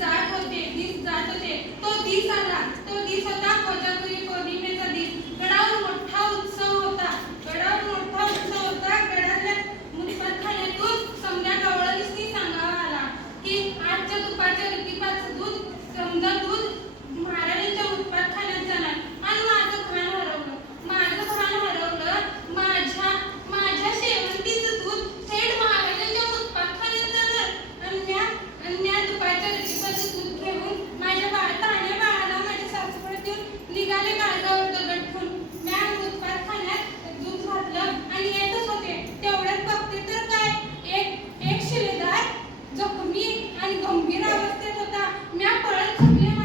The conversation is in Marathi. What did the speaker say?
जात होते दिस जात होते. तो दिस आला तो दिस होता कोजापुरी Deus